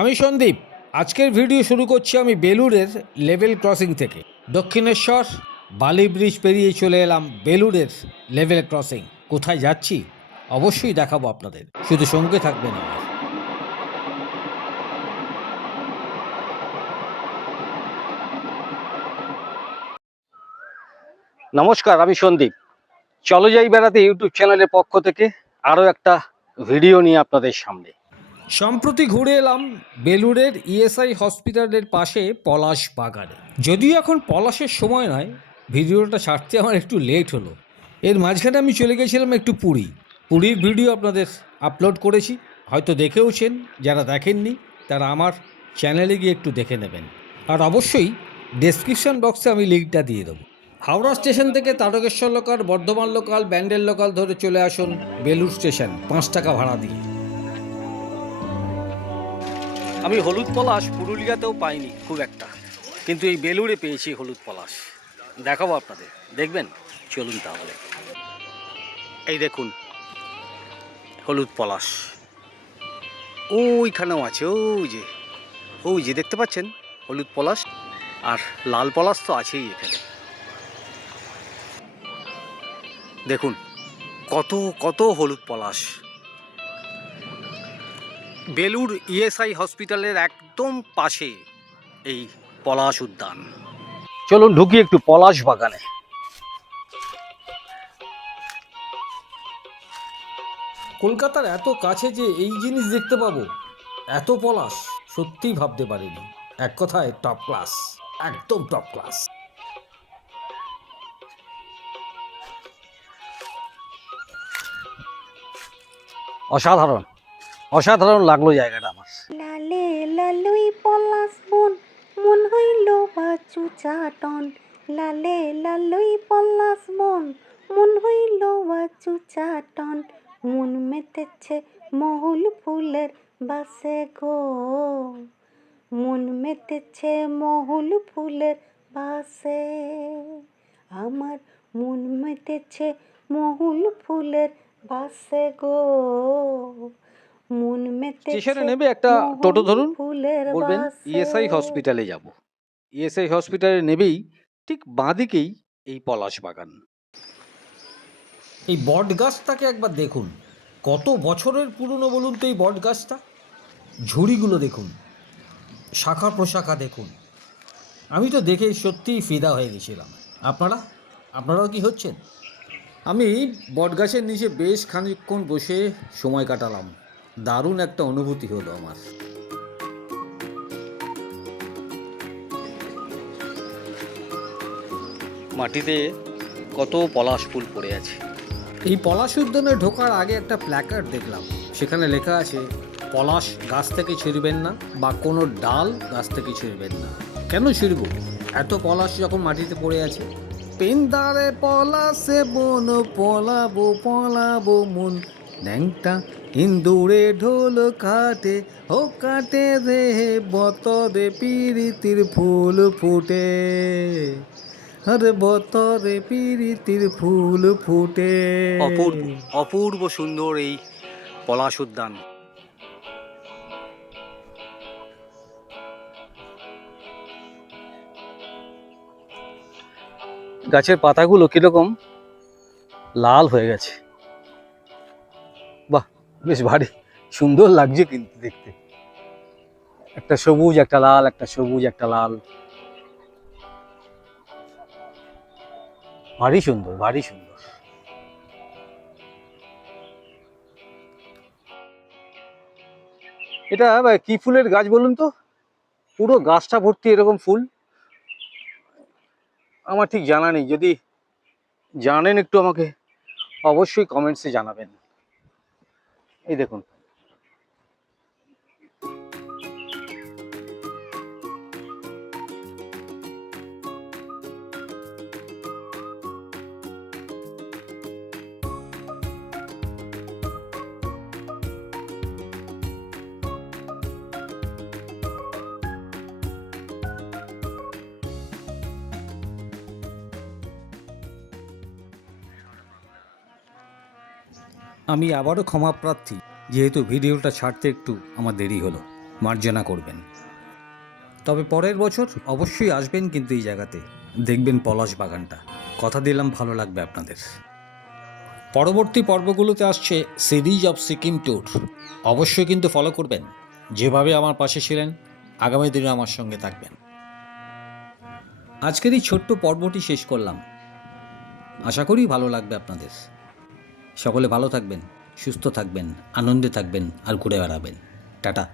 আমি সন্দীপ। আজকের ভিডিও শুরু করছি আমি বেলুড়ের লেভেল ক্রসিং থেকে। দক্ষিণেশ্বর বালি ব্রিজ পেরিয়ে চলে এলাম বেলুড়ের লেভেল ক্রসিং। কোথায় যাচ্ছি অবশ্যই দেখাবো আপনাদের, শুধু সঙ্গে থাকবেন আমার। নমস্কার, আমি সন্দীপ। চলো যাই বেড়াতে ইউটিউব চ্যানেলের পক্ষ থেকে আরও একটা ভিডিও নিয়ে আপনাদের সামনে। সম্প্রতি ঘুরে এলাম বেলুড়ের ইএসআই হসপিটালের পাশে পলাশ বাগানে। যদিও এখন পলাশের সময় নয়, ভিডিওটা ছাড়তে আমার একটু লেট হলো। এর মাঝখানে আমি চলে গেছিলাম একটু পুরীর ভিডিও আপনাদের আপলোড করেছি, হয়তো দেখেওছেন। যারা দেখেননি তারা আমার চ্যানেলে গিয়ে একটু দেখে নেবেন। আর অবশ্যই ডেসক্রিপশন বক্সে আমি লিঙ্কটা দিয়ে দেবো। হাওড়া স্টেশন থেকে Tarakeswar local, Bardhaman local, Bandel local ধরে চলে আসুন বেলুড় স্টেশন 5 টাকা ভাড়া দিয়ে। আমি হলুদ পলাশ পুরুলিয়াতেও পাইনি খুব একটা, কিন্তু এই বেলুড়ে পেয়েছি হলুদ পলাশ। দেখাবো আপনাদের, দেখবেন। চলুন তাহলে। এই দেখুন হলুদ পলাশ, ওইখানেও আছে। ওই যে দেখতে পাচ্ছেন হলুদ পলাশ, আর লাল পলাশ তো আছেই এখানে। দেখুন কত কত হলুদ পলাশ। বেলুড় ইএসআই হসপিটালের একদম পাশে এই পলাশ উদ্যান। চলুন ঢুকি একটু পলাশ বাগানে। কলকাতার এত কাছে যে এই জিনিস দেখতে পাবো, এত পলাশ, সত্যিই ভাবতে পারিনি। এক কথায় টপ ক্লাস, একদম টপ ক্লাস। অসাধারণ অসাধারণ লাগলো জায়গাটা আমার। লালে লালুই পলাশ বন, মন হইল বাচু চাটন। লালে লালুই পলাশ বন, মন হইল বাচু চাটন। মন মেতেছে মহুল ফুলের বাসে গো, মন মেতেছে মহুল ফুলের বাসে। আমার মন মেতেছে মহুল ফুলের বাসে গো, মন স্টেশনে মেতেছে নেবে একটা টোটো ধরুন, ফুলের বলবেন বাসে। ইএসআই হসপিটালে যাব। ইএসআই হসপিটালে নেবেই ঠিক বাঁদিকেই এই পলাশ বাগান। এই বট গাছটাকে একবার দেখুন, কত বছরের পুরনো বলুন তো এই বট গাছটা। ঝুড়িগুলো দেখুন, শাখা প্রশাখা দেখুন। আমি তো দেখে সত্যিই ফিদা হয়ে গেছিলাম। আপনারাও কি হচ্ছেন? আমি বটগাছের নিচে বেশ খানিকক্ষণ বসে সময় কাটালাম। দারুণ একটা অনুভূতি হলো আমার। মাটিতে কত পলাশ ফুল পড়ে আছে। এই পলাশ উদ্যানে ঢোকার আগে একটা প্ল্যাকার্ড দেখলাম, সেখানে লেখা আছে পলাশ গাছ থেকে ছিঁড়বেন না, বা কোনো ডাল গাছ থেকে ছিঁড়বেন না। কেন ছিঁড়ব এত পলাশ যখন মাটিতে পড়ে আছে? পেন্দারে পলাশে বন, পলাবো পলাবো মন, ন্যাংটা ইন্দুরে ঢোল কাটে, ও কাটে রে বতরে পিরিতির ফুল ফুটে, আরে বতরে পিরিতির ফুল ফুটে। অপূর্ব অপূর্ব সুন্দর এই পলাশ উদ্যান। গাছের পাতাগুলো কিরকম লাল হয়ে গেছে। বাহ, বেশ ভারী সুন্দর লাগছে কিন্তু দেখতে। একটা সবুজ, একটা লাল, একটা সবুজ, একটা লাল। ভারী সুন্দর, ভারী সুন্দর। এটা কি ফুলের গাছ বলুন তো? পুরো গাছটা ভর্তি এরকম ফুল। আমার ঠিক জানা নেই, যদি জানেন একটু আমাকে অবশ্যই কমেন্টসে জানাবেন। এই দেখুন, আমি আবারও ক্ষমা প্রার্থী, যেহেতু ভিডিওটা ছাড়তে একটু আমার দেরি হলো। মার্জনা করবেন। তবে পরের বছর অবশ্যই আসবেন কিন্তু এই জায়গাতে, দেখবেন পলাশ বাগানটা। কথা দিলাম ভালো লাগবে আপনাদের। পরবর্তী পর্বগুলোতে আসছে সিরিজ অফ সিকিম ট্যুর, অবশ্যই কিন্তু ফলো করবেন। যেভাবে আমার পাশে ছিলেন, আগামী দিনে আমার সঙ্গে থাকবেন। আজকের এই ছোট্ট পর্বটি শেষ করলাম, আশা করি ভালো লাগবে আপনাদের। সকলে ভালো থাকবেন, সুস্থ থাকবেন, আনন্দে থাকবেন আর ঘুরে বেড়াবেন। টাটা।